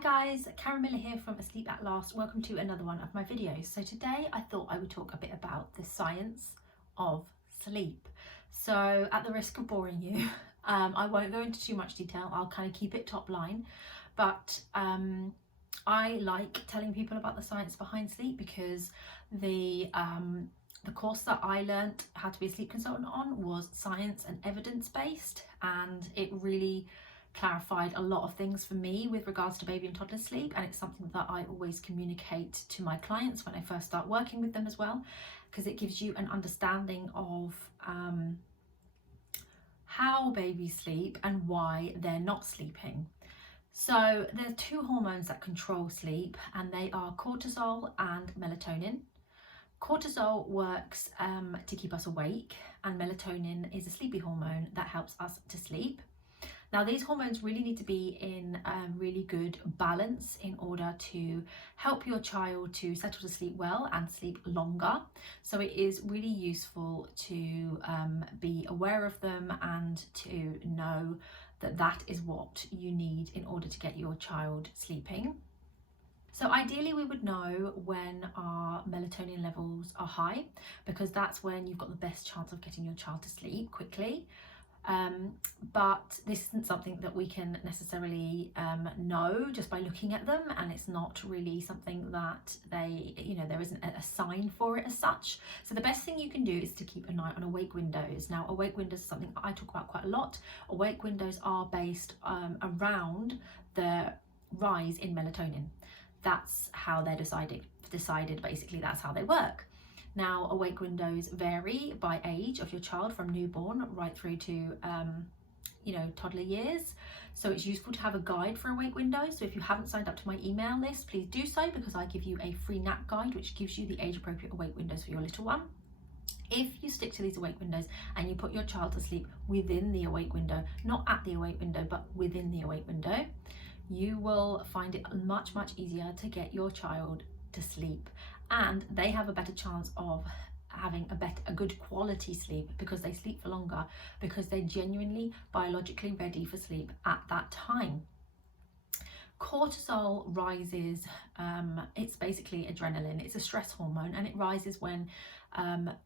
guys, Caramilla here from Asleep at Last. Welcome to another one of my videos. So today I thought I would talk a bit about the science of sleep. So at the risk of boring you, I won't go into too much detail. I'll kind of keep it top line, but I like telling people about the science behind sleep because the course that I learnt how to be a sleep consultant on was science and evidence-based, and it really clarified a lot of things for me with regards to baby and toddler sleep, and it's something that I always communicate to my clients when I first start working with them as well, because it gives you an understanding of how babies sleep and why they're not sleeping. So there's two hormones that control sleep, and they are cortisol and melatonin. Cortisol works to keep us awake, and melatonin is a sleepy hormone that helps us to sleep. Now, these hormones really need to be in really good balance in order to help your child to settle to sleep well and sleep longer. So it is really useful to be aware of them and to know that that is what you need in order to get your child sleeping. So ideally we would know when our melatonin levels are high, because that's when you've got the best chance of getting your child to sleep quickly. But this isn't something that we can necessarily know just by looking at them, and it's not really something that there isn't a sign for it as such. So the best thing you can do is to keep an eye on awake windows. Now, awake windows is something I talk about quite a lot. Awake windows are based around the rise in melatonin. That's how they're decided basically, that's how they work. Now, awake windows vary by age of your child, from newborn right through to toddler years. So it's useful to have a guide for awake windows. So if you haven't signed up to my email list, please do so, because I give you a free nap guide which gives you the age appropriate awake windows for your little one. If you stick to these awake windows and you put your child to sleep within the awake window, not at the awake window, but within the awake window, you will find it much easier to get your child to sleep, and they have a better chance of having a good quality sleep because they sleep for longer, because they're genuinely biologically ready for sleep at that time. Cortisol rises, it's basically adrenaline, it's a stress hormone, and it rises when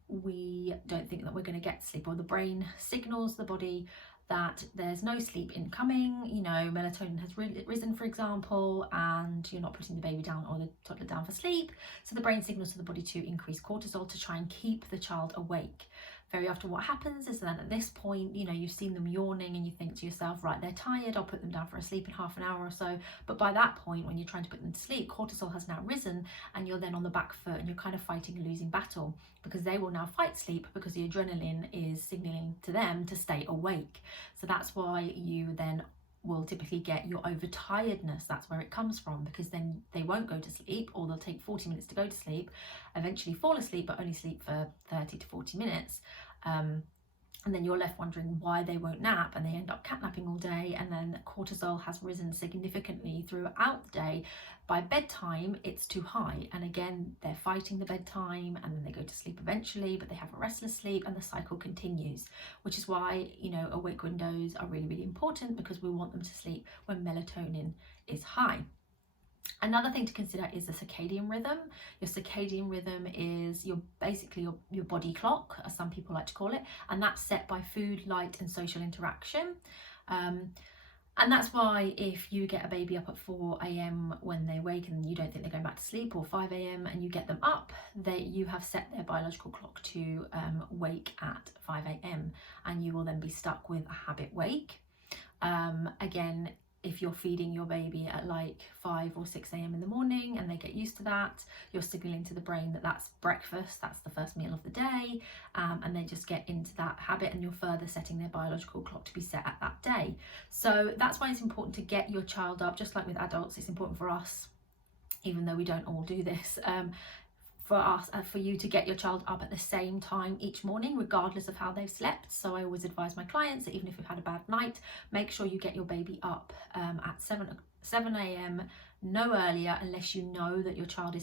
we don't think that we're going to get sleep, or the brain signals the body that there's no sleep incoming. Melatonin has risen, for example, and you're not putting the baby down or the toddler down for sleep, so the brain signals to the body to increase cortisol to try and keep the child awake. Very often what happens is that at this point, you've seen them yawning and you think to yourself, right, they're tired, I'll put them down for a sleep in half an hour or so. But by that point, when you're trying to put them to sleep, cortisol has now risen, and you're then on the back foot, and you're kind of fighting a losing battle, because they will now fight sleep because the adrenaline is signaling to them to stay awake. So that's why you then will typically get your overtiredness. That's where it comes from, because then they won't go to sleep, or they'll take 40 minutes to go to sleep, eventually fall asleep, but only sleep for 30 to 40 minutes. And then you're left wondering why they won't nap, and they end up catnapping all day, and then cortisol has risen significantly throughout the day. By bedtime, it's too high, and again, they're fighting the bedtime, and then they go to sleep eventually, but they have a restless sleep, and the cycle continues, which is why, awake windows are really really important, because we want them to sleep when melatonin is high. Another thing to consider is the circadian rhythm. Your circadian rhythm is basically your body clock, as some people like to call it, and that's set by food, light and social interaction. And that's why if you get a baby up at 4 a.m. when they wake and you don't think they're going back to sleep, or 5 a.m. and you get them up, you have set their biological clock to wake at 5 a.m. and you will then be stuck with a habit wake. Again, if you're feeding your baby at like 5 or 6 a.m. in the morning and they get used to that, you're signaling to the brain that that's breakfast, that's the first meal of the day, and they just get into that habit, and you're further setting their biological clock to be set at that day. So that's why it's important to get your child up. Just like with adults, it's important for us, even though we don't all do this, for you to get your child up at the same time each morning, regardless of how they've slept. So I always advise my clients that even if you've had a bad night, make sure you get your baby up at 7 a.m, no earlier, unless you know that your child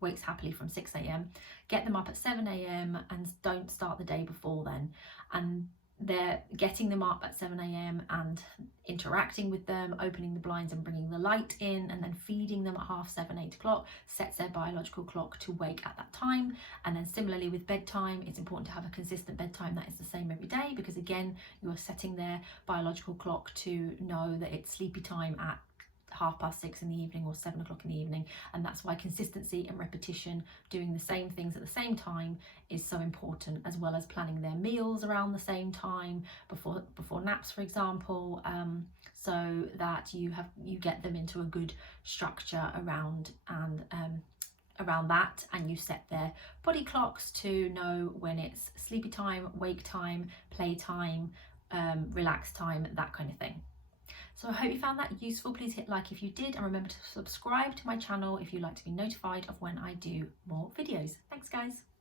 wakes happily from 6 a.m. Get them up at 7 a.m. and don't start the day before then. And they're getting them up at 7 a.m. and interacting with them, opening the blinds and bringing the light in, and then feeding them at 7:30, 8 o'clock sets their biological clock to wake at that time. And then similarly with bedtime, it's important to have a consistent bedtime that is the same every day, because again, you are setting their biological clock to know that it's sleepy time at 6:30 in the evening or 7 o'clock in the evening. And that's why consistency and repetition, doing the same things at the same time, is so important, as well as planning their meals around the same time, before naps, for example, so that you get them into a good structure around that, and you set their body clocks to know when it's sleepy time, wake time, play time, relax time, that kind of thing. So I hope you found that useful. Please hit like if you did, and remember to subscribe to my channel if you'd like to be notified of when I do more videos. Thanks guys.